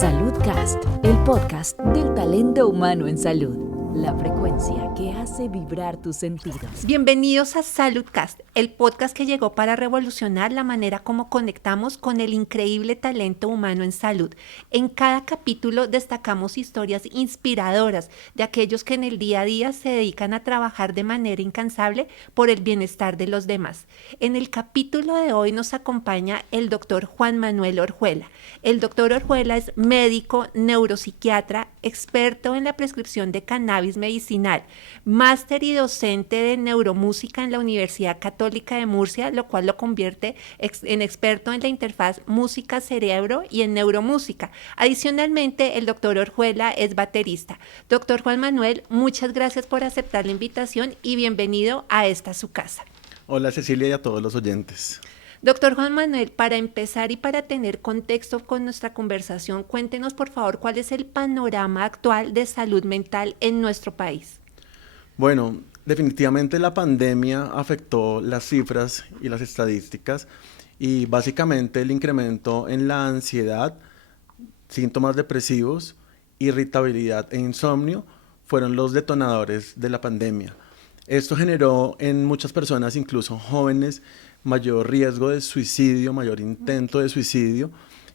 Saludcast, el podcast del talento humano en salud. La frecuencia que hace vibrar tus sentidos. Bienvenidos a Saludcast, el podcast que llegó para revolucionar la manera como conectamos con el increíble talento humano en salud. En cada capítulo destacamos historias inspiradoras de aquellos que en el día a día se dedican a trabajar de manera incansable por el bienestar de los demás. En el capítulo de hoy nos acompaña el doctor Juan Manuel Orjuela. El doctor Orjuela es médico, neuropsiquiatra, experto en la prescripción de cannabis medicinal, máster y docente de neuromúsica en la Universidad Católica de Murcia, lo cual lo convierte en experto en la interfaz música-cerebro y en neuromúsica. Adicionalmente, el doctor Orjuela es baterista. Doctor Juan Manuel, muchas gracias por aceptar la invitación y bienvenido a esta su casa. Hola Cecilia y a todos los oyentes. Doctor Juan Manuel, para empezar y para tener contexto con nuestra conversación, cuéntenos por favor cuál es el panorama actual de salud mental en nuestro país. Bueno, definitivamente la pandemia afectó las cifras y las estadísticas y básicamente el incremento en la ansiedad, síntomas depresivos, irritabilidad e insomnio fueron los detonadores de la pandemia. Esto generó en muchas personas, incluso jóvenes, mayor riesgo de suicidio, mayor intento de suicidio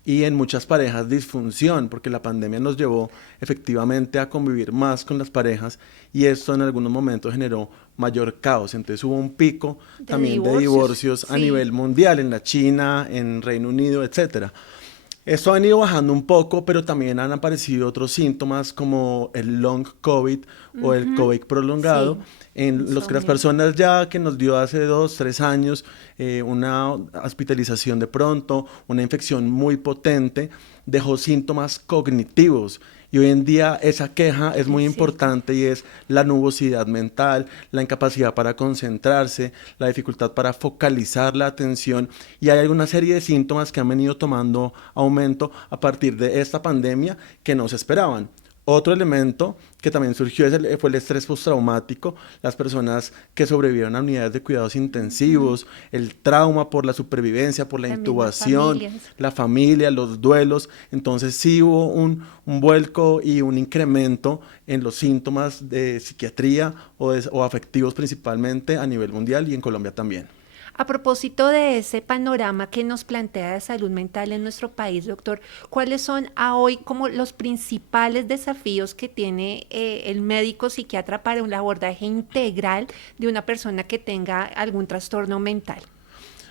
y en muchas parejas disfunción, porque la pandemia nos llevó efectivamente a convivir más con las parejas y esto en algunos momentos generó mayor caos. Entonces hubo un pico también de divorcios a nivel mundial, en la China, en Reino Unido, etcétera. Esto ha ido bajando un poco, pero también han aparecido otros síntomas como el long COVID o el COVID prolongado, en los que las personas ya que nos dio hace 2, 3 años una hospitalización de pronto, una infección muy potente, dejó síntomas cognitivos. Y hoy en día esa queja es muy importante y es la nubosidad mental, la incapacidad para concentrarse, la dificultad para focalizar la atención y hay alguna serie de síntomas que han venido tomando aumento a partir de esta pandemia que no se esperaban. Otro elemento que también surgió fue el estrés postraumático, las personas que sobrevivieron a unidades de cuidados intensivos, el trauma por la supervivencia, por la intubación, la familia, los duelos. Entonces sí hubo un vuelco y un incremento en los síntomas de psiquiatría o afectivos principalmente a nivel mundial y en Colombia también. A propósito de ese panorama que nos plantea de salud mental en nuestro país, doctor, ¿cuáles son a hoy como los principales desafíos que tiene el médico psiquiatra para un abordaje integral de una persona que tenga algún trastorno mental?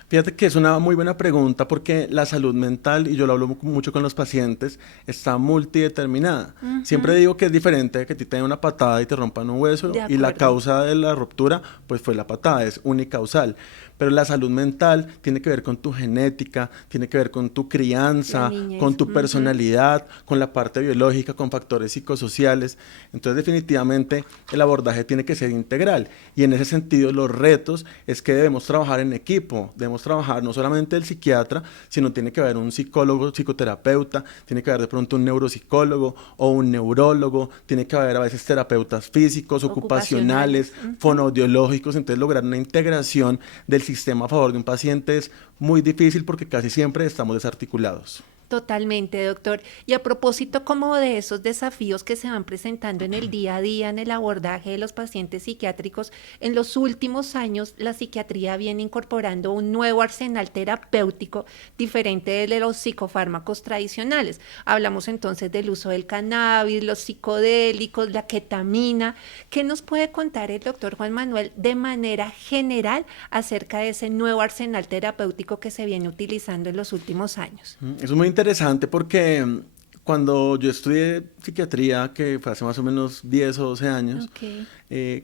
Fíjate que es una muy buena pregunta porque la salud mental, y yo lo hablo mucho con los pacientes, está multideterminada. Siempre digo que es diferente de que a ti te den una patada y te rompan un hueso y la causa de la ruptura pues fue la patada, es unicausal. Pero la salud mental tiene que ver con tu genética, tiene que ver con tu crianza, con tu personalidad, con la parte biológica, con factores psicosociales. Entonces definitivamente el abordaje tiene que ser integral y en ese sentido los retos es que debemos trabajar en equipo, debemos trabajar no solamente el psiquiatra, sino tiene que haber un psicólogo, psicoterapeuta, tiene que haber de pronto un neuropsicólogo o un neurólogo, tiene que haber a veces terapeutas físicos, ocupacionales, fonoaudiológicos. Entonces lograr una integración del sistema a favor de un paciente es muy difícil porque casi siempre estamos desarticulados. Totalmente, doctor. Y a propósito como de esos desafíos que se van presentando en el día a día en el abordaje de los pacientes psiquiátricos, en los últimos años la psiquiatría viene incorporando un nuevo arsenal terapéutico diferente de los psicofármacos tradicionales. Hablamos entonces del uso del cannabis, los psicodélicos, la ketamina. ¿Qué nos puede contar el doctor Juan Manuel de manera general acerca de ese nuevo arsenal terapéutico que se viene utilizando en los últimos años? Eso es muy interesante porque cuando yo estudié psiquiatría, que fue hace más o menos 10 o 12 años,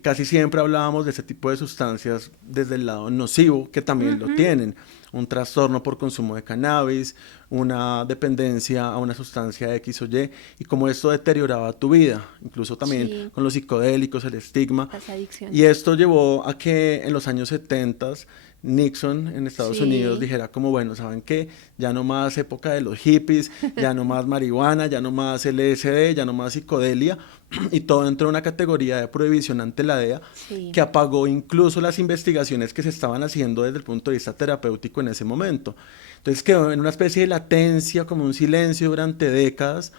casi siempre hablábamos de ese tipo de sustancias desde el lado nocivo, que también lo tienen. Un trastorno por consumo de cannabis, una dependencia a una sustancia X o y cómo esto deterioraba tu vida, incluso también con los psicodélicos, el estigma. Las adicciones. Y esto llevó a que en los años 70 Nixon en Estados Sí. Unidos dijera como, bueno, ¿saben qué? Ya no más época de los hippies, ya no más marihuana, ya no más LSD, ya no más psicodelia, y todo entró en una categoría de prohibición ante la DEA Sí. que apagó incluso las investigaciones que se estaban haciendo desde el punto de vista terapéutico en ese momento. Entonces quedó en una especie de latencia, como un silencio durante décadas,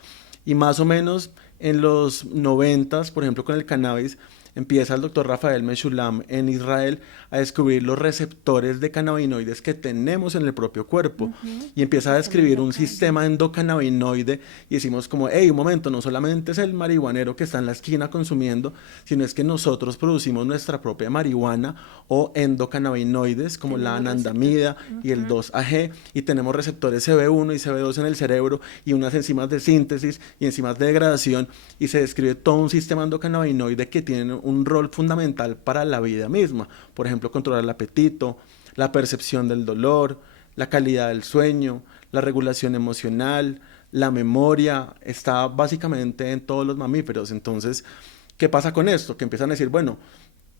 y más o menos en los 90s, por ejemplo con el cannabis, empieza el doctor Rafael Meshulam en Israel a descubrir los receptores de cannabinoides que tenemos en el propio cuerpo y empieza a describir un sistema endocannabinoide y decimos como, hey, un momento, no solamente es el marihuanero que está en la esquina consumiendo, sino es que nosotros producimos nuestra propia marihuana o endocannabinoides como la Tenemos anandamida y el 2-AG y tenemos receptores CB1 y CB2 en el cerebro y unas enzimas de síntesis y enzimas de degradación y se describe todo un sistema endocannabinoide que tiene un rol fundamental para la vida misma. Por ejemplo, controlar el apetito, la percepción del dolor, la calidad del sueño, la regulación emocional, la memoria, está básicamente en todos los mamíferos. Entonces, ¿qué pasa con esto? Que empiezan a decir, bueno,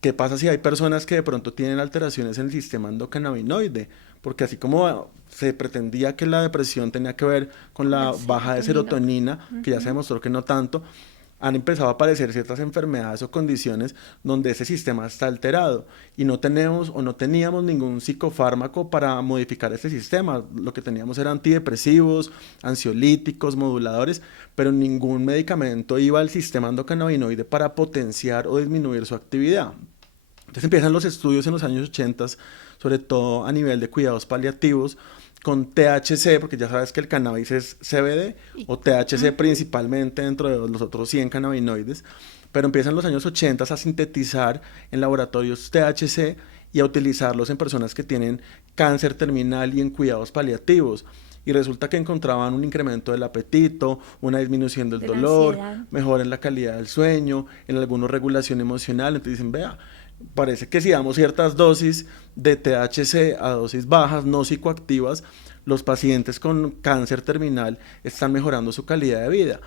¿qué pasa si hay personas que de pronto tienen alteraciones en el sistema endocannabinoide? Porque así como se pretendía que la depresión tenía que ver con la baja de serotonina, que ya se demostró que no tanto, han empezado a aparecer ciertas enfermedades o condiciones donde ese sistema está alterado y no tenemos o no teníamos ningún psicofármaco para modificar ese sistema. Lo que teníamos eran antidepresivos, ansiolíticos, moduladores, pero ningún medicamento iba al sistema endocannabinoide para potenciar o disminuir su actividad. Entonces empiezan los estudios en los años 80, sobre todo a nivel de cuidados paliativos, con THC, porque ya sabes que el cannabis es CBD o THC principalmente dentro de los otros 100 cannabinoides, pero empiezan los años 80 a sintetizar en laboratorios THC y a utilizarlos en personas que tienen cáncer terminal y en cuidados paliativos. Y resulta que encontraban un incremento del apetito, una disminución del dolor, mejora en la calidad del sueño, en algunos regulación emocional. Entonces dicen, vea, parece que si damos ciertas dosis de THC a dosis bajas, no psicoactivas, los pacientes con cáncer terminal están mejorando su calidad de vida.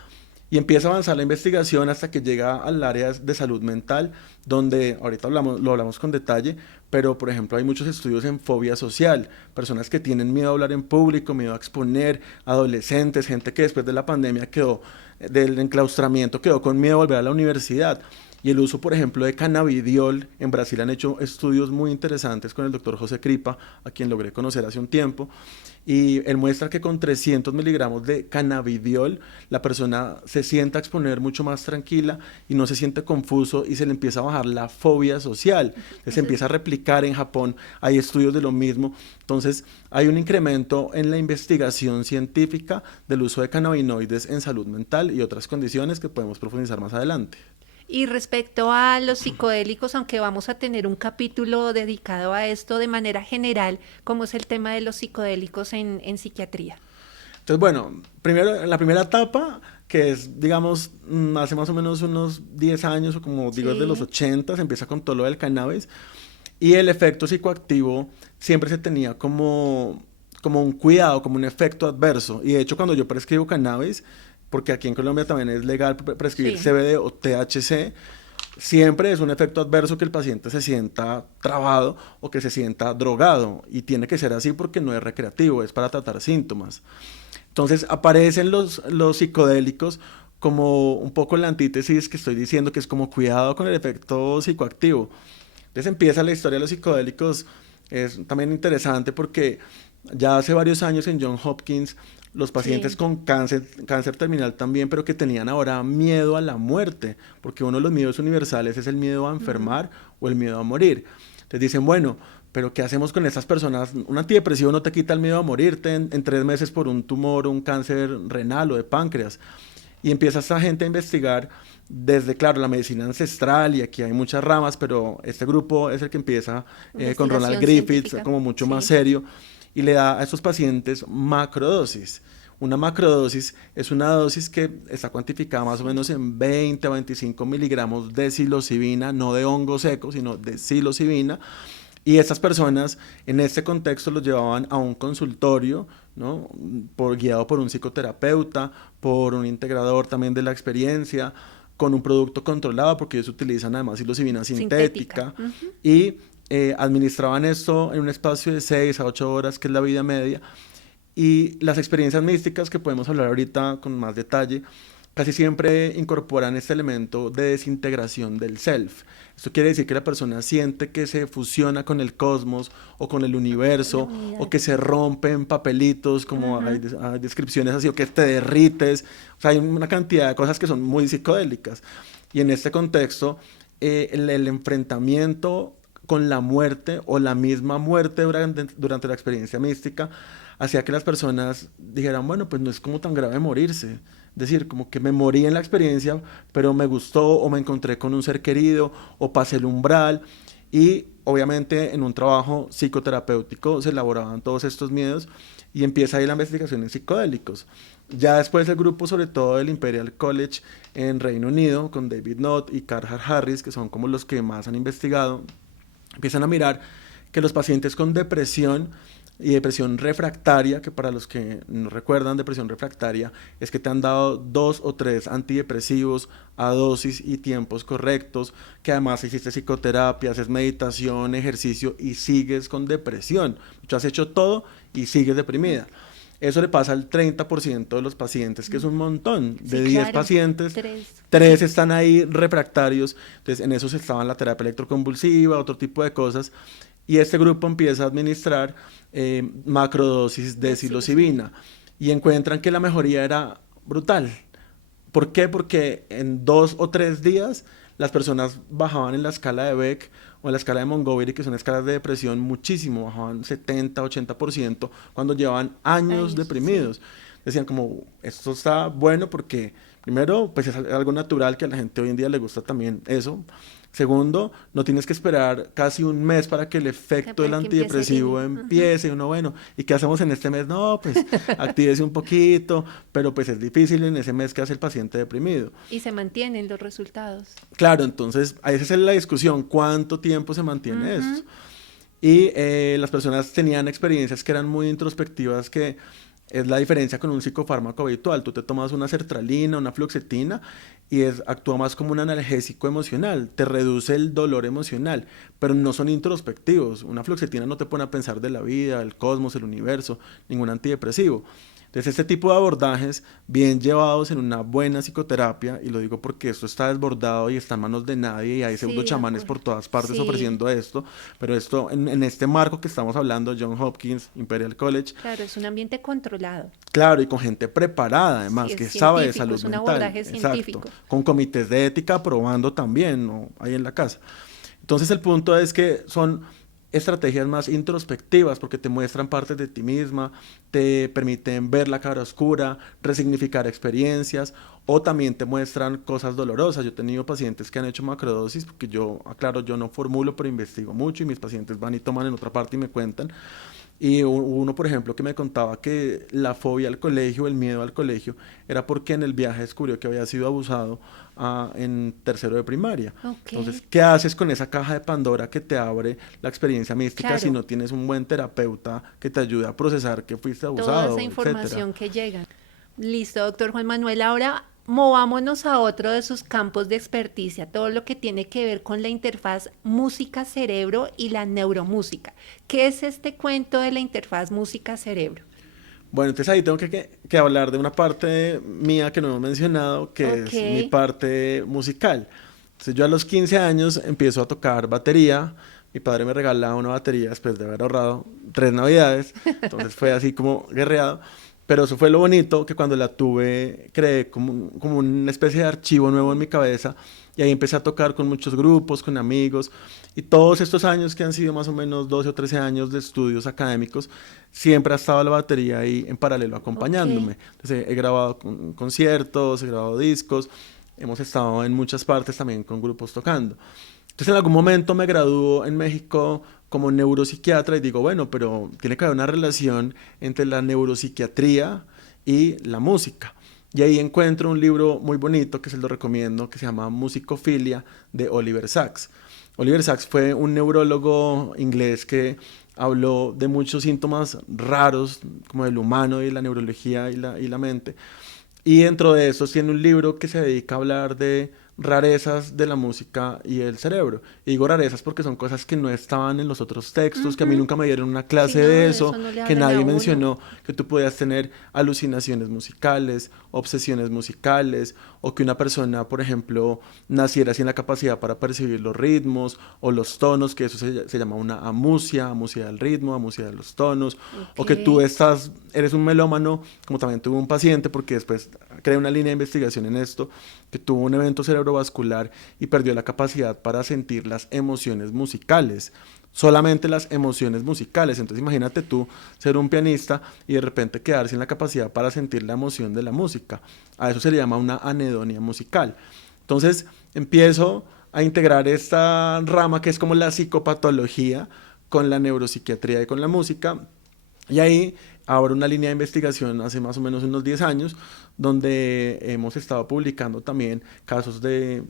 Y empieza a avanzar la investigación hasta que llega al área de salud mental, donde ahorita lo hablamos con detalle, pero por ejemplo hay muchos estudios en fobia social, personas que tienen miedo a hablar en público, miedo a exponer, adolescentes, gente que después de la pandemia del enclaustramiento quedó con miedo a volver a la universidad. Y el uso, por ejemplo, de cannabidiol, en Brasil han hecho estudios muy interesantes con el doctor José Cripa, a quien logré conocer hace un tiempo, y él muestra que con 300 miligramos de cannabidiol la persona se sienta a exponer mucho más tranquila y no se siente confuso y se le empieza a bajar la fobia social. Entonces se empieza a replicar en Japón, hay estudios de lo mismo. Entonces hay un incremento en la investigación científica del uso de cannabinoides en salud mental y otras condiciones que podemos profundizar más adelante. Y respecto a los psicodélicos, aunque vamos a tener un capítulo dedicado a esto de manera general, ¿cómo es el tema de los psicodélicos en psiquiatría? Entonces, bueno, primero, la primera etapa, que es, digamos, hace más o menos unos 10 años, o como digo, desde los 80, se empieza con todo lo del cannabis, y el efecto psicoactivo siempre se tenía como un cuidado, como un efecto adverso, y de hecho cuando yo prescribo cannabis, porque aquí en Colombia también es legal prescribir CBD o THC, siempre es un efecto adverso que el paciente se sienta trabado o que se sienta drogado, y tiene que ser así porque no es recreativo, es para tratar síntomas. Entonces aparecen los psicodélicos como un poco la antítesis que estoy diciendo, que es como cuidado con el efecto psicoactivo. Entonces empieza la historia de los psicodélicos, es también interesante porque ya hace varios años en Johns Hopkins los pacientes con cáncer terminal también, pero que tenían ahora miedo a la muerte, porque uno de los miedos universales es el miedo a enfermar o el miedo a morir. Entonces dicen, bueno, pero ¿qué hacemos con estas personas? Un antidepresivo no te quita el miedo a morirte en 3 meses por un tumor o un cáncer renal o de páncreas. Y empieza esta gente a investigar desde, claro, la medicina ancestral, y aquí hay muchas ramas, pero este grupo es el que empieza con Ronald Griffiths, como mucho más serio, y le da a estos pacientes macrodosis. Una macrodosis es una dosis que está cuantificada más o menos en 20 a 25 miligramos de psilocibina, no de hongo seco, sino de psilocibina. Y estas personas en este contexto los llevaban a un consultorio, ¿no? Guiado por un psicoterapeuta, por un integrador también de la experiencia, con un producto controlado, porque ellos utilizan además psilocibina sintética. Y administraban esto en un espacio de 6 a 8 horas, que es la vida media, y las experiencias místicas, que podemos hablar ahorita con más detalle, casi siempre incorporan este elemento de desintegración del self. Esto quiere decir que la persona siente que se fusiona con el cosmos o con el universo, o que se rompe en papelitos, como hay descripciones así, o que te derrites. O sea, hay una cantidad de cosas que son muy psicodélicas. Y en este contexto, el enfrentamiento con la muerte o la misma muerte durante la experiencia mística hacía que las personas dijeran, bueno, pues no es como tan grave morirse. Es decir, como que me morí en la experiencia, pero me gustó, o me encontré con un ser querido, o pasé el umbral. Y obviamente en un trabajo psicoterapéutico se elaboraban todos estos miedos, y empieza ahí la investigación en psicodélicos. Ya después el grupo, sobre todo del Imperial College en Reino Unido, con David Nutt y Carhart Harris, que son como los que más han investigado, empiezan a mirar que los pacientes con depresión y depresión refractaria, que para los que no recuerdan, depresión refractaria es que te han dado 2 o 3 antidepresivos a dosis y tiempos correctos, que además hiciste psicoterapia, haces meditación, ejercicio y sigues con depresión. Tú has hecho todo y sigues deprimida. Eso le pasa al 30% de los pacientes, que es un montón. De 10 pacientes, 3 están ahí refractarios. Entonces, en esos estaban la terapia electroconvulsiva, otro tipo de cosas. Y este grupo empieza a administrar macrodosis de psilocibina, y encuentran que la mejoría era brutal. ¿Por qué? Porque en 2 o 3 días las personas bajaban en la escala de Beck o en la escala de Montgomery, que son escalas de depresión, muchísimo, bajaban 70-80% cuando llevaban años deprimidos. Sí. Decían como, esto está bueno porque, primero, pues es algo natural, que a la gente hoy en día le gusta también eso. Segundo, no tienes que esperar casi un mes para que el efecto del antidepresivo empiece. Uno, bueno, ¿y qué hacemos en este mes? No, pues actívese un poquito, pero pues es difícil en ese mes que hace el paciente deprimido. Y se mantienen los resultados. Claro, entonces, a esa es la discusión, ¿cuánto tiempo se mantiene esto? Y las personas tenían experiencias que eran muy introspectivas, que es la diferencia con un psicofármaco habitual. Tú te tomas una sertralina, una fluoxetina, y actúa más como un analgésico emocional, te reduce el dolor emocional, pero no son introspectivos. Una fluoxetina no te pone a pensar de la vida, el cosmos, el universo, ningún antidepresivo. Entonces, este tipo de abordajes, bien llevados en una buena psicoterapia, y lo digo porque esto está desbordado y está en manos de nadie, y hay pseudochamanes por todas partes ofreciendo esto, pero esto, en este marco que estamos hablando, Johns Hopkins, Imperial College. Claro, es un ambiente controlado. Claro, y con gente preparada, además, que sabe de salud mental. Es un abordaje científico. Con comités de ética aprobando también, ¿no? Ahí en la casa. Entonces, el punto es que son estrategias más introspectivas, porque te muestran partes de ti misma, te permiten ver la cara oscura, resignificar experiencias, o también te muestran cosas dolorosas. Yo he tenido pacientes que han hecho macrodosis, porque yo, aclaro, yo no formulo, pero investigo mucho, y mis pacientes van y toman en otra parte y me cuentan. Y uno, por ejemplo, que me contaba que la fobia al colegio, el miedo al colegio, era porque en el viaje descubrió que había sido abusado en tercero de primaria. Entonces, ¿qué haces con esa caja de Pandora que te abre la experiencia mística si no tienes un buen terapeuta que te ayude a procesar que fuiste abusado, toda esa información que llega? Listo, doctor Juan Manuel. Ahora movámonos a otro de sus campos de experticia, todo lo que tiene que ver con la interfaz música-cerebro y la neuromúsica. ¿Qué es este cuento de la interfaz música-cerebro? Bueno, entonces ahí tengo que hablar de una parte mía que no hemos mencionado, que es mi parte musical. Entonces, yo a los 15 años empiezo a tocar batería. Mi padre me regala una batería después de haber ahorrado 3 navidades, entonces fue así como guerreado. Pero eso fue lo bonito, que cuando la tuve creé como una especie de archivo nuevo en mi cabeza, y ahí empecé a tocar con muchos grupos, con amigos, y todos estos años, que han sido más o menos 12 o 13 años de estudios académicos, siempre ha estado la batería ahí en paralelo acompañándome. Entonces, he grabado conciertos, he grabado discos, hemos estado en muchas partes también con grupos tocando. Entonces, en algún momento me graduó en México como neuropsiquiatra, y digo, bueno, pero tiene que haber una relación entre la neuropsiquiatría y la música. Y ahí encuentro un libro muy bonito, que se lo recomiendo, que se llama Musicofilia, de Oliver Sacks. Oliver Sacks fue un neurólogo inglés que habló de muchos síntomas raros, como del humano y la neurología y la mente. Y dentro de esos tiene un libro que se dedica a hablar de rarezas de la música y el cerebro. Y digo rarezas porque son cosas que no estaban en los otros textos, que a mí nunca me dieron una clase de eso, no le que hablan a nadie uno. mencionó que tú podías tener alucinaciones musicales, obsesiones musicales, o que una persona, por ejemplo, naciera sin la capacidad para percibir los ritmos o los tonos, que eso se llama una amusia, amusia del ritmo, amusia de los tonos, o que tú eres un melómano, como también tuve un paciente, porque después creé una línea de investigación en esto, que tuvo un evento cerebrovascular y perdió la capacidad para sentir las emociones musicales, solamente las emociones musicales. Entonces imagínate tú ser un pianista y de repente quedar sin la capacidad para sentir la emoción de la música. A eso se le llama una anedonia musical. Entonces empiezo a integrar esta rama que es como la psicopatología con la neuropsiquiatría y con la música, y ahí abro una línea de investigación hace más o menos unos 10 años, donde hemos estado publicando también casos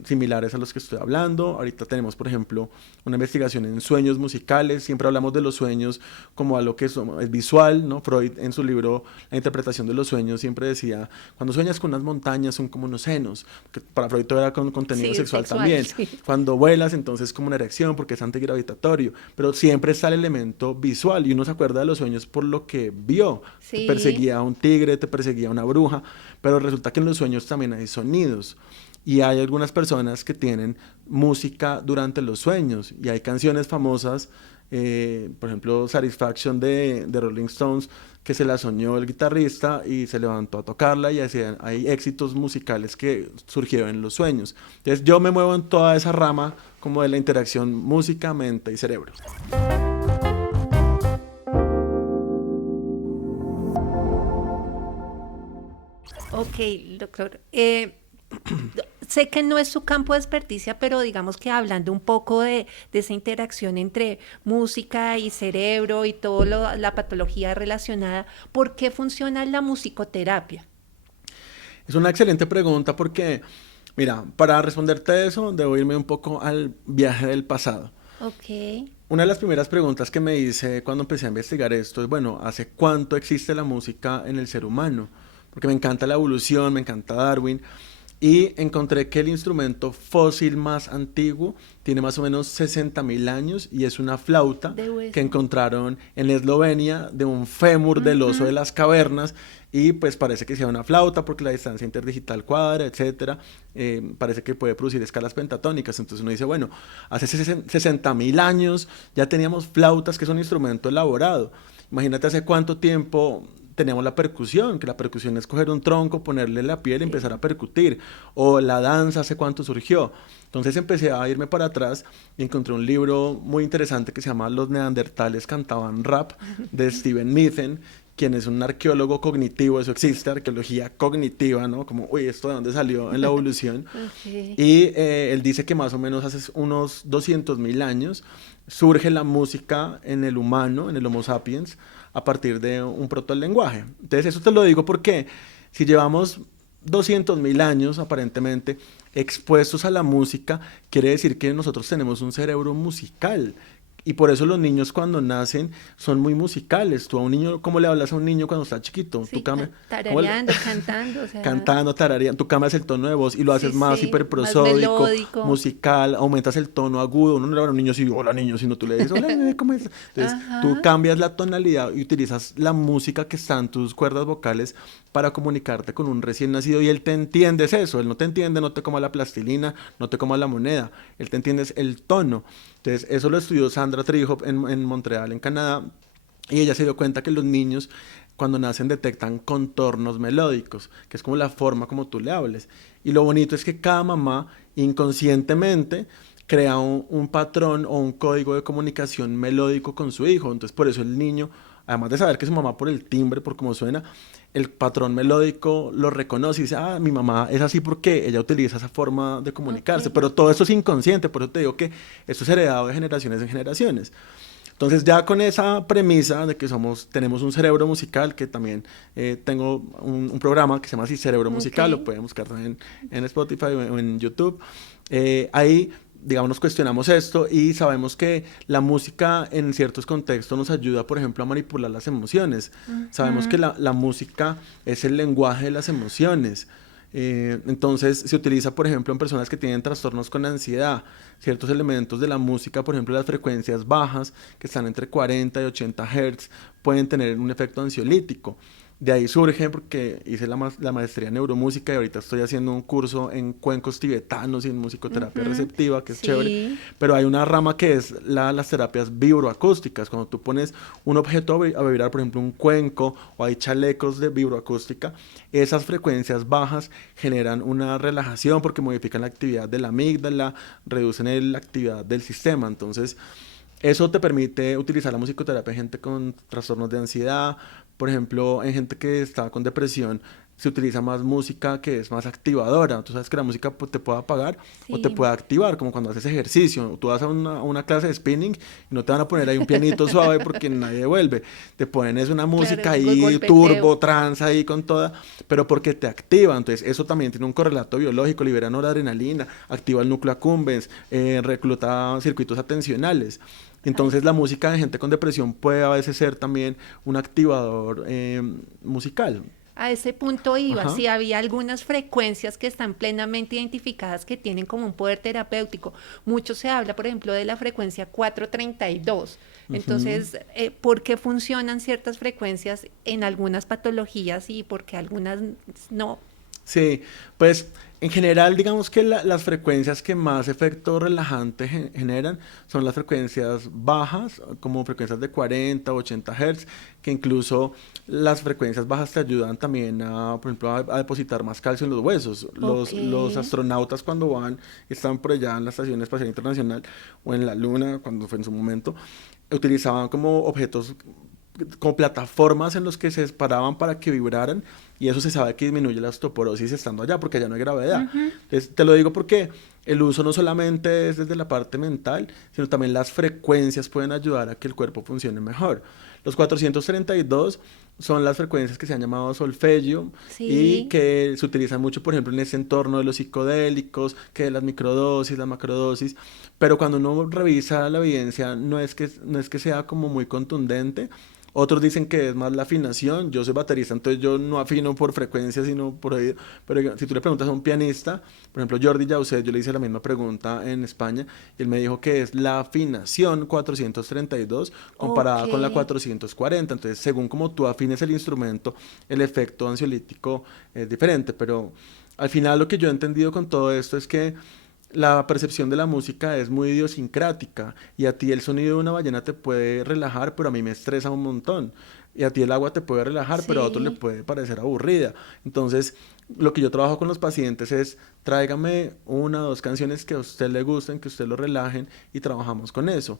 similares a los que estoy hablando. Ahorita tenemos, por ejemplo, una investigación en sueños musicales. Siempre hablamos de los sueños como algo que es visual, ¿no? Freud, en su libro La interpretación de los sueños, siempre decía, cuando sueñas con unas montañas son como unos senos, que para Freud todo era con contenido sexual también. Sí. Cuando vuelas, entonces como una erección, porque es antigravitatorio, pero siempre está el elemento visual, y uno se acuerda de los sueños por lo que vio. Sí. Te perseguía un tigre, te perseguía una bruja, pero resulta que en los sueños también hay sonidos, y hay algunas personas que tienen música durante los sueños, y hay canciones famosas, por ejemplo Satisfaction de Rolling Stones, que se la soñó el guitarrista y se levantó a tocarla, y hay éxitos musicales que surgieron en los sueños. Entonces yo me muevo en toda esa rama como de la interacción música, mente y cerebro. Ok, doctor. Sé que no es su campo de experticia, pero digamos que hablando un poco de esa interacción entre música y cerebro y toda la patología relacionada, ¿por qué funciona la musicoterapia? Es una excelente pregunta porque, mira, para responderte eso, debo irme un poco al viaje del pasado. Ok. Una de las primeras preguntas que me hice cuando empecé a investigar esto es, bueno, ¿hace cuánto existe la música en el ser humano? Porque me encanta la evolución, me encanta Darwin, y encontré que el instrumento fósil más antiguo tiene más o menos 60.000 años, y es una flauta que encontraron en Eslovenia de un fémur del oso de las cavernas, y pues parece que sea una flauta porque la distancia interdigital cuadra, etcétera. Parece que puede producir escalas pentatónicas. Entonces uno dice, bueno, hace 60.000 años ya teníamos flautas, que es un instrumento elaborado. Imagínate hace cuánto tiempo teníamos la percusión, que la percusión es coger un tronco, ponerle la piel y empezar a percutir, o la danza, hace cuánto surgió. Entonces empecé a irme para atrás y encontré un libro muy interesante que se llama Los neandertales cantaban rap, de Steven Mithen, quien es un arqueólogo cognitivo. Eso existe, arqueología cognitiva, ¿no? Como, uy, ¿esto de dónde salió en la evolución? Okay. Y él dice que más o menos hace unos 200.000 años surge la música en el humano, en el Homo sapiens, a partir de un protolenguaje. Entonces eso te lo digo porque si llevamos 200.000 años aparentemente expuestos a la música, quiere decir que nosotros tenemos un cerebro musical. Y por eso los niños cuando nacen son muy musicales. Tú a un niño, ¿cómo le hablas a un niño cuando está chiquito? Sí, tarareando, cantando. O sea... Cantando, tarareando. Tú cambias el tono de voz y lo haces más hiperprosódico, más musical, aumentas el tono agudo. Uno no le habla a un niño así, hola niño, sino tú le dices, hola bebé, ¿cómo estás? Entonces tú cambias la tonalidad y utilizas la música que está en tus cuerdas vocales para comunicarte con un recién nacido, y él te entiende eso. Él no te entiende, no te coma la plastilina, no te coma la moneda. Él te entiende el tono. Entonces, eso lo estudió Sandra Treehop en Montreal, en Canadá, y ella se dio cuenta que los niños, cuando nacen, detectan contornos melódicos, que es como la forma como tú le hables. Y lo bonito es que cada mamá, inconscientemente, crea un patrón o un código de comunicación melódico con su hijo. Entonces, por eso el niño, además de saber que es su mamá por el timbre, por cómo suena, el patrón melódico lo reconoce y dice, mi mamá es así porque ella utiliza esa forma de comunicarse. Pero todo esto es inconsciente, por eso te digo que esto es heredado de generaciones en generaciones. Entonces ya con esa premisa de que tenemos un cerebro musical, que también tengo un programa que se llama así, Cerebro Musical, lo pueden buscar también en Spotify o en YouTube, ahí digamos, nos cuestionamos esto y sabemos que la música en ciertos contextos nos ayuda, por ejemplo, a manipular las emociones. Sabemos que la música es el lenguaje de las emociones. Entonces se utiliza, por ejemplo, en personas que tienen trastornos con ansiedad. Ciertos elementos de la música, por ejemplo, las frecuencias bajas, que están entre 40 y 80 Hz, pueden tener un efecto ansiolítico. De ahí surge porque hice la maestría en neuromúsica y ahorita estoy haciendo un curso en cuencos tibetanos y en musicoterapia receptiva, que es chévere. Pero hay una rama que es las terapias vibroacústicas. Cuando tú pones un objeto a vibrar, por ejemplo, un cuenco, o hay chalecos de vibroacústica, esas frecuencias bajas generan una relajación porque modifican la actividad de la amígdala, reducen la actividad del sistema. Entonces, eso te permite utilizar la musicoterapia en gente con trastornos de ansiedad. Por ejemplo, en gente que está con depresión, se utiliza más música que es más activadora. Tú sabes que la música te puede apagar o te puede activar, como cuando haces ejercicio. Tú vas a una clase de spinning y no te van a poner ahí un pianito suave porque nadie vuelve. Te ponen es una música ahí, turbo, trance ahí con toda, pero porque te activa. Entonces, eso también tiene un correlato biológico, libera noradrenalina, activa el núcleo accumbens, recluta circuitos atencionales. Entonces la música de gente con depresión puede a veces ser también un activador musical. A ese punto iba, si había algunas frecuencias que están plenamente identificadas que tienen como un poder terapéutico. Mucho se habla, por ejemplo, de la frecuencia 432. Entonces, ¿por qué funcionan ciertas frecuencias en algunas patologías y por qué algunas no? Sí, pues en general digamos que las frecuencias que más efecto relajante generan son las frecuencias bajas, como frecuencias de 40 o 80 Hz, que incluso las frecuencias bajas te ayudan también por ejemplo, a depositar más calcio en los huesos. Los astronautas cuando están por allá en la Estación Espacial Internacional o en la Luna, cuando fue en su momento, utilizaban como objetos, como plataformas en los que se paraban para que vibraran, y eso se sabe que disminuye la osteoporosis estando allá porque allá no hay gravedad. Entonces, te lo digo porque el uso no solamente es desde la parte mental, sino también las frecuencias pueden ayudar a que el cuerpo funcione mejor. Los 432 son las frecuencias que se han llamado solfegio y que se utilizan mucho, por ejemplo, en ese entorno de los psicodélicos, que de las microdosis, la macrodosis, pero cuando uno revisa la evidencia no es que sea como muy contundente. Otros dicen que es más la afinación. Yo soy baterista, entonces yo no afino por frecuencia, sino por oído. Pero si tú le preguntas a un pianista, por ejemplo, Jordi Jauzet, yo le hice la misma pregunta en España, y él me dijo que es la afinación 432 comparada con la 440. Entonces, según como tú afines el instrumento, el efecto ansiolítico es diferente. Pero al final lo que yo he entendido con todo esto es que la percepción de la música es muy idiosincrática, y a ti el sonido de una ballena te puede relajar, pero a mí me estresa un montón. Y a ti el agua te puede relajar, pero a otro le puede parecer aburrida. Entonces, lo que yo trabajo con los pacientes es: tráigame 1 o 2 canciones que a usted le gusten, que a usted lo relajen, y trabajamos con eso.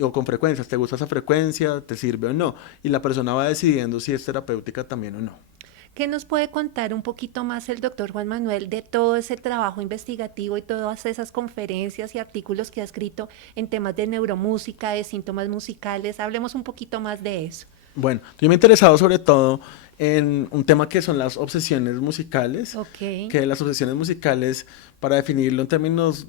O con frecuencias, ¿te gusta esa frecuencia? ¿Te sirve o no? Y la persona va decidiendo si es terapéutica también o no. ¿Qué nos puede contar un poquito más el doctor Juan Manuel de todo ese trabajo investigativo y todas esas conferencias y artículos que ha escrito en temas de neuromúsica, de síntomas musicales? Hablemos un poquito más de eso. Bueno, yo me he interesado sobre todo en un tema que son las obsesiones musicales, que las obsesiones musicales, para definirlo en términos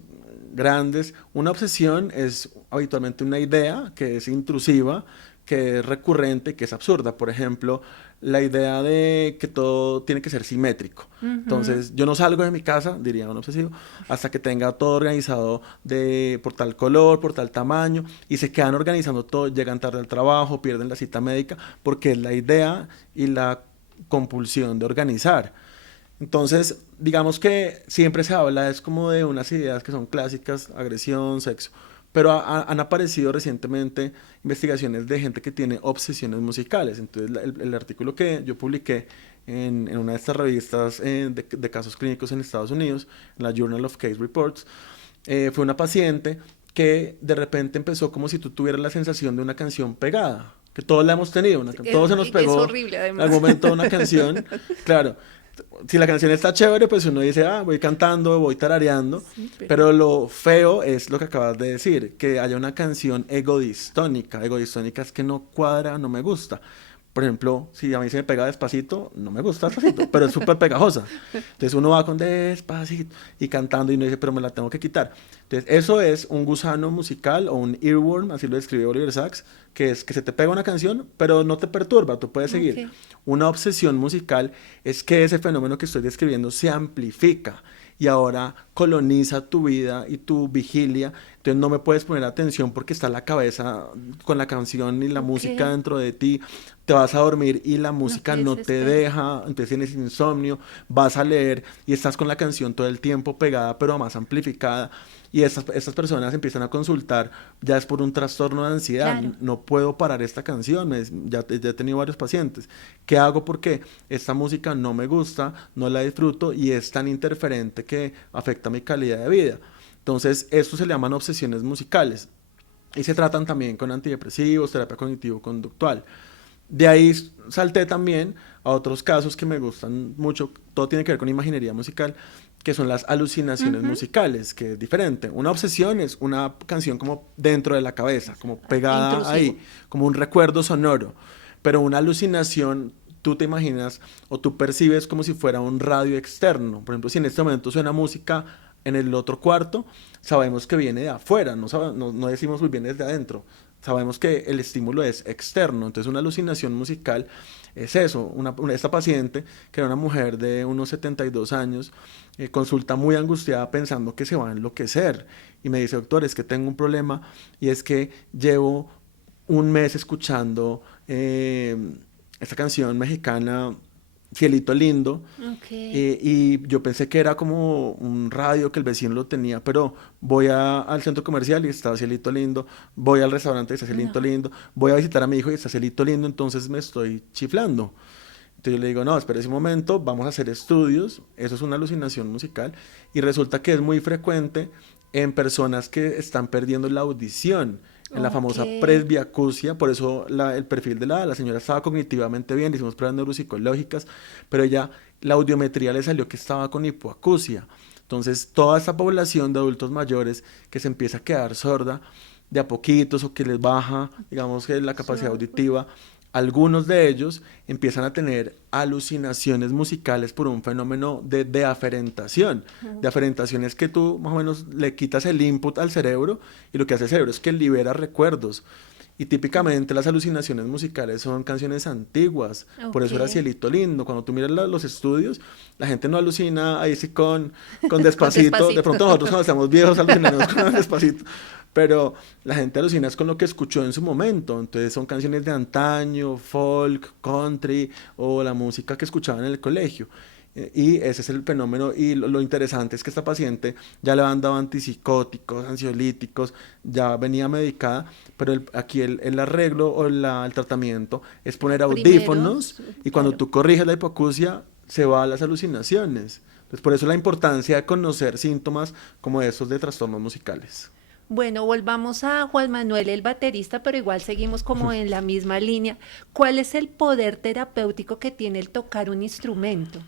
grandes, una obsesión es habitualmente una idea que es intrusiva, que es recurrente, que es absurda. Por ejemplo, la idea de que todo tiene que ser simétrico. Entonces, yo no salgo de mi casa, diría un obsesivo, hasta que tenga todo organizado por tal color, por tal tamaño, y se quedan organizando todo, llegan tarde al trabajo, pierden la cita médica, porque es la idea y la compulsión de organizar. Entonces, digamos que siempre se habla, es como de unas ideas que son clásicas: agresión, sexo. Pero han aparecido recientemente investigaciones de gente que tiene obsesiones musicales. Entonces, el artículo que yo publiqué en una de estas revistas de casos clínicos en Estados Unidos, en la Journal of Case Reports, fue una paciente que de repente empezó como si tú tuvieras la sensación de una canción pegada, que todos la hemos tenido, todos se nos pegó es horrible, además. Al momento una canción, claro. Si la canción está chévere, pues uno dice, voy cantando, voy tarareando, pero lo feo es lo que acabas de decir, que haya una canción egodistónica. Egodistónica es que no cuadra, no me gusta. Por ejemplo, si a mí se me pega Despacito, no me gusta Despacito, pero es súper pegajosa. Entonces uno va con Despacito y cantando y uno dice, pero me la tengo que quitar. Entonces eso es un gusano musical o un earworm, así lo describe Oliver Sacks, que es que se te pega una canción, pero no te perturba, tú puedes seguir. Ok. Una obsesión musical es que ese fenómeno que estoy describiendo se amplifica y ahora coloniza tu vida y tu vigilia. Entonces no me puedes poner atención porque está la cabeza con la canción y la música Ok. dentro de ti. Te vas a dormir y la No música te no te desesperas. deja, entonces tienes insomnio, vas a leer y estás con la canción todo el tiempo pegada, pero más amplificada. Y estas personas empiezan a consultar, ya es por un trastorno de ansiedad, Claro. no puedo parar esta canción, ya he tenido varios pacientes. ¿Qué hago? Porque esta música no me gusta, no la disfruto y es tan interferente que afecta mi calidad de vida. Entonces, esto se le llaman obsesiones musicales y se tratan también con antidepresivos, terapia cognitivo-conductual. De ahí salté también a otros casos que me gustan mucho, todo tiene que ver con imaginería musical, que son las alucinaciones Ujú. musicales, que es diferente. Una obsesión es una canción como dentro de la cabeza, como pegada Intrusivo. ahí, como un recuerdo sonoro, pero una alucinación tú te imaginas o tú percibes como si fuera un radio externo. Por ejemplo, si en este momento suena música en el otro cuarto, sabemos que viene de afuera, no decimos muy bien desde adentro. Sabemos que el estímulo es externo, entonces una alucinación musical es eso. Esta paciente, que era una mujer de unos 72 años, consulta muy angustiada pensando que se va a enloquecer y me dice, doctor, es que tengo un problema y es que llevo un mes escuchando esta canción mexicana, Cielito Lindo, Ok. y yo pensé que era como un radio que el vecino lo tenía, pero al centro comercial y está Cielito Lindo, voy al restaurante y está No. Cielito Lindo, voy a visitar a mi hijo y está Cielito Lindo, entonces me estoy chiflando. Entonces yo le digo, no, espera un momento, vamos a hacer estudios, eso es una alucinación musical, y resulta que es muy frecuente en personas que están perdiendo la audición, en la Ok. famosa presbiacusia. Por eso el perfil de la señora estaba cognitivamente bien, le hicimos pruebas neuropsicológicas, pero ella, la audiometría le salió que estaba con hipoacusia. Entonces, toda esta población de adultos mayores que se empieza a quedar sorda de a poquitos o que les baja, digamos que la capacidad Sordo. auditiva, algunos de ellos empiezan a tener alucinaciones musicales por un fenómeno de aferentación. De aferentación es que tú más o menos le quitas el input al cerebro y lo que hace el cerebro es que libera recuerdos. Y típicamente las alucinaciones musicales son canciones antiguas, por Ok. eso era Cielito Lindo. Cuando tú miras los estudios, la gente no alucina ahí sí con Con Despacito. De Despacito. pronto nosotros cuando estamos viejos alucinamos con Despacito, pero la gente alucina es con lo que escuchó en su momento. Entonces son canciones de antaño, folk, country o la música que escuchaban en el colegio. Y ese es el fenómeno y lo interesante es que esta paciente ya le han dado antipsicóticos, ansiolíticos, ya venía medicada, pero aquí el arreglo o el tratamiento es poner Primero, audífonos y cuando claro. tú corriges la hipoacusia se va a las alucinaciones. Entonces por eso la importancia de conocer síntomas como esos de trastornos musicales. Bueno, volvamos a Juan Manuel, el baterista, pero igual seguimos como en la misma línea. ¿Cuál es el poder terapéutico que tiene el tocar un instrumento?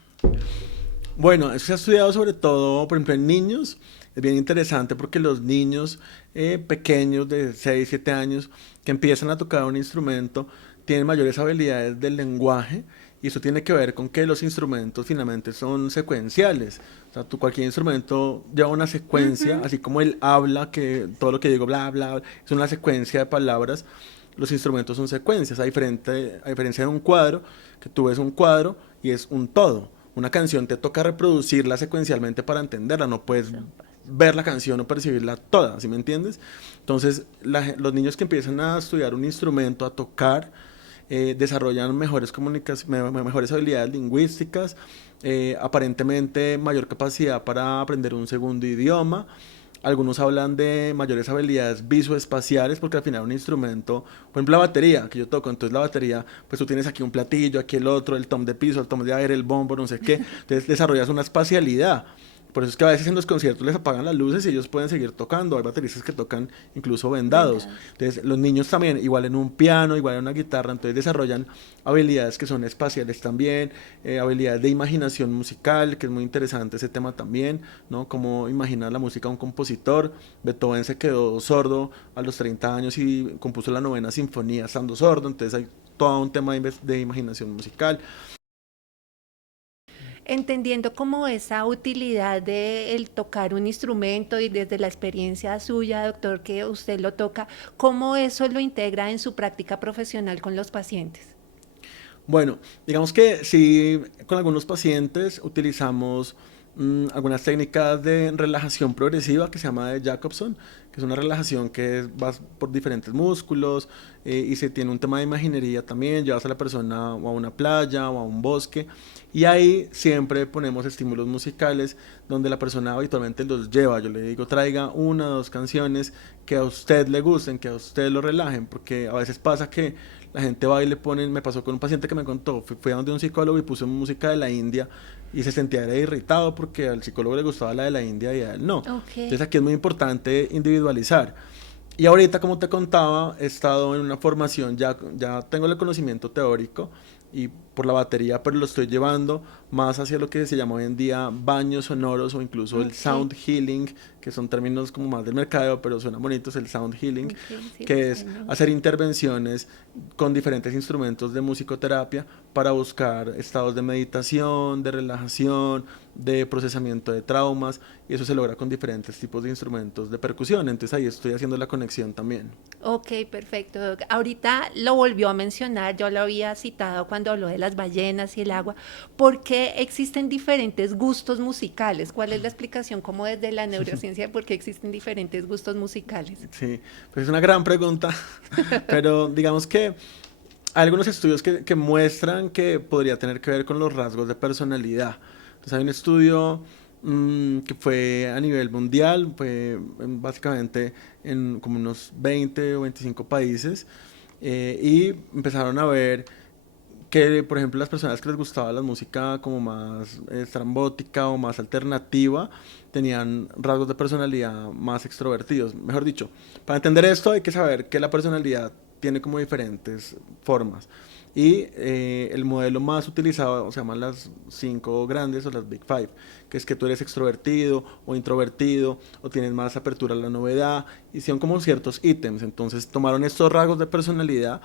Bueno, eso se ha estudiado sobre todo, por ejemplo, en niños. Es bien interesante porque los niños pequeños de 6, 7 años que empiezan a tocar un instrumento tienen mayores habilidades del lenguaje y eso tiene que ver con que los instrumentos finalmente son secuenciales. O sea, cualquier instrumento lleva una secuencia, Ujú. así como el habla, que todo lo que digo, bla, bla, bla, es una secuencia de palabras. Los instrumentos son secuencias, a diferencia de un cuadro, que tú ves un cuadro y es un todo. Una canción te toca reproducirla secuencialmente para entenderla, no puedes ver la canción o percibirla toda, ¿sí me entiendes? Entonces, los niños que empiezan a estudiar un instrumento, a tocar, desarrollan mejores habilidades lingüísticas, aparentemente mayor capacidad para aprender un segundo idioma. Algunos hablan de mayores habilidades visoespaciales porque al final un instrumento, por ejemplo la batería que yo toco, entonces la batería, pues tú tienes aquí un platillo, aquí el otro, el tom de piso, el tom de aire, el bombo, no sé qué, entonces desarrollas una espacialidad. Por eso es que a veces en los conciertos les apagan las luces y ellos pueden seguir tocando. Hay bateristas que tocan incluso vendados. Vendados. Entonces los niños también, igual en un piano, igual en una guitarra, entonces desarrollan habilidades que son espaciales también, habilidades de imaginación musical, que es muy interesante ese tema también, ¿no? Cómo imaginar la música de un compositor. Beethoven se quedó sordo a los 30 años y compuso la novena sinfonía estando sordo, entonces hay todo un tema de imaginación musical. Entendiendo como esa utilidad de el tocar un instrumento y desde la experiencia suya, doctor, que usted lo toca, ¿cómo eso lo integra en su práctica profesional con los pacientes? Bueno, digamos que sí, con algunos pacientes utilizamos algunas técnicas de relajación progresiva que se llama de Jacobson, que es una relajación que va por diferentes músculos y se tiene un tema de imaginería también, llevas a la persona o a una playa o a un bosque y ahí siempre ponemos estímulos musicales donde la persona habitualmente los lleva. Yo le digo traiga una o dos canciones que a usted le gusten, que a usted lo relajen, porque a veces pasa que la gente va y le ponen, me pasó con un paciente que me contó, fui a donde un psicólogo y puso música de la India y se sentía era irritado porque al psicólogo le gustaba la de la India y a él no. Okay. Entonces aquí es muy importante individualizar. Y ahorita, como te contaba, he estado en una formación, ya tengo el conocimiento teórico y por la batería, pero lo estoy llevando más hacia lo que se llama hoy en día baños sonoros o incluso el sound healing, que son términos como más del mercadeo, pero suena bonitos, el sound healing, Sí, que es hacer intervenciones con diferentes instrumentos de musicoterapia para buscar estados de meditación, de relajación, de procesamiento de traumas, y eso se logra con diferentes tipos de instrumentos de percusión. Entonces ahí estoy haciendo la conexión también. Ok, perfecto. Ahorita lo volvió a mencionar, yo lo había citado cuando habló de las ballenas y el agua. ¿Por qué existen diferentes gustos musicales? ¿Cuál es la explicación como desde la neurociencia de por qué existen diferentes gustos musicales? Sí, pues es una gran pregunta, pero digamos que hay algunos estudios que muestran que podría tener que ver con los rasgos de personalidad. Entonces hay un estudio que fue a nivel mundial, fue básicamente en como unos 20 o 25 países y empezaron a ver que, por ejemplo, las personas que les gustaba la música como más estrambótica o más alternativa tenían rasgos de personalidad más extrovertidos. Mejor dicho, para entender esto hay que saber que la personalidad tiene como diferentes formas. Y el modelo más utilizado se llaman las 5 grandes o las Big Five, que es que tú eres extrovertido o introvertido o tienes más apertura a la novedad y son como ciertos ítems. Entonces tomaron estos rasgos de personalidad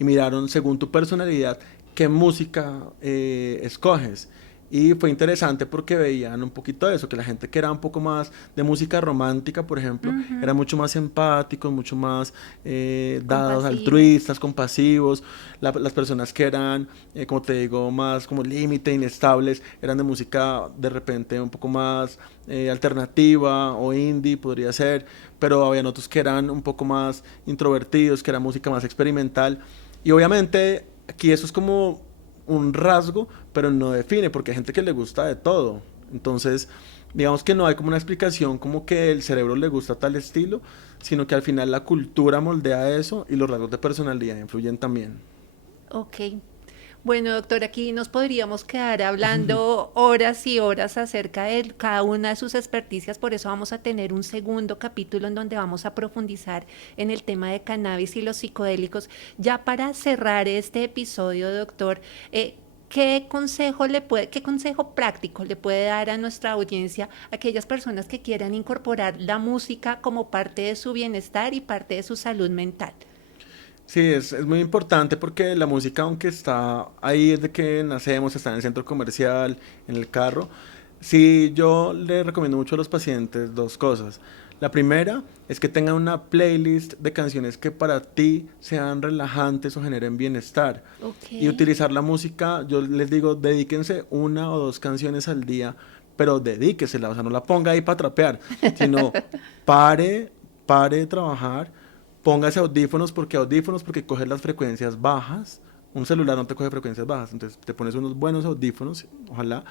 y miraron según tu personalidad qué música escoges. Y fue interesante porque veían un poquito de eso, que la gente que era un poco más de música romántica, por ejemplo, era mucho más empáticos, mucho más dados, altruistas, compasivos. Las personas que eran, como te digo, más como límite, inestables, eran de música de repente un poco más alternativa o indie, podría ser, pero habían otros que eran un poco más introvertidos, que era música más experimental. Y obviamente aquí eso es como un rasgo, pero no define, porque hay gente que le gusta de todo. Entonces, digamos que no hay como una explicación como que el cerebro le gusta tal estilo, sino que al final la cultura moldea eso y los rasgos de personalidad influyen también. Ok. Bueno, doctor, aquí nos podríamos quedar hablando horas y horas acerca de cada una de sus experticias, por eso vamos a tener un segundo capítulo en donde vamos a profundizar en el tema de cannabis y los psicodélicos. Ya para cerrar este episodio, doctor, ¿qué consejo práctico le puede dar a nuestra audiencia a aquellas personas que quieran incorporar la música como parte de su bienestar y parte de su salud mental? Sí, es muy importante porque la música, aunque está ahí desde que nacemos, está en el centro comercial, en el carro, sí yo le recomiendo mucho a los pacientes dos cosas. La primera es que tengan una playlist de canciones que para ti sean relajantes o generen bienestar. Y Ok. utilizar la música, yo les digo, dedíquense una o dos canciones al día, pero dedíquesela, o sea, no la ponga ahí para trapear, sino pare de trabajar, póngase audífonos porque coges las frecuencias bajas. Un celular no te coge frecuencias bajas, entonces te pones unos buenos audífonos, ojalá,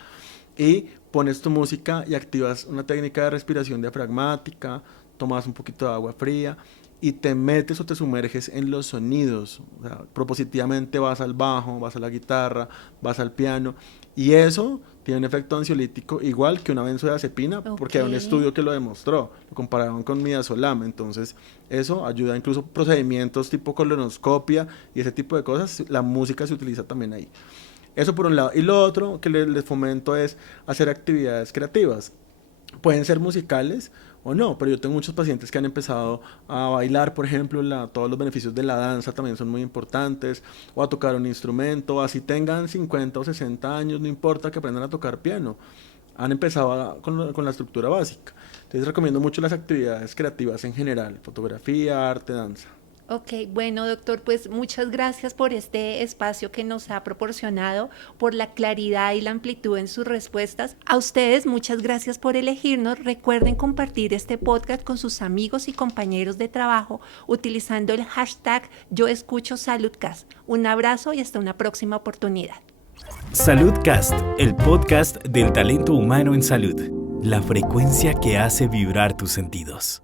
y pones tu música y activas una técnica de respiración diafragmática, tomas un poquito de agua fría y te metes o te sumerges en los sonidos. O sea, propositivamente vas al bajo, vas a la guitarra, vas al piano y eso tiene un efecto ansiolítico igual que una benzodiazepina Ok. porque hay un estudio que lo demostró, lo compararon con midazolam, entonces eso ayuda incluso procedimientos tipo colonoscopia y ese tipo de cosas, la música se utiliza también ahí. Eso por un lado. Y lo otro que les fomento es hacer actividades creativas. pueden ser musicales o no, pero yo tengo muchos pacientes que han empezado a bailar, por ejemplo, todos los beneficios de la danza también son muy importantes, o a tocar un instrumento, así tengan 50 o 60 años, no importa que aprendan a tocar piano, han empezado con la estructura básica. Entonces recomiendo mucho las actividades creativas en general, fotografía, arte, danza. Ok, bueno, doctor, pues muchas gracias por este espacio que nos ha proporcionado, por la claridad y la amplitud en sus respuestas. A ustedes, muchas gracias por elegirnos. Recuerden compartir este podcast con sus amigos y compañeros de trabajo utilizando el hashtag #YoEscuchoSaludCast. Un abrazo y hasta una próxima oportunidad. Saludcast, el podcast del talento humano en salud. La frecuencia que hace vibrar tus sentidos.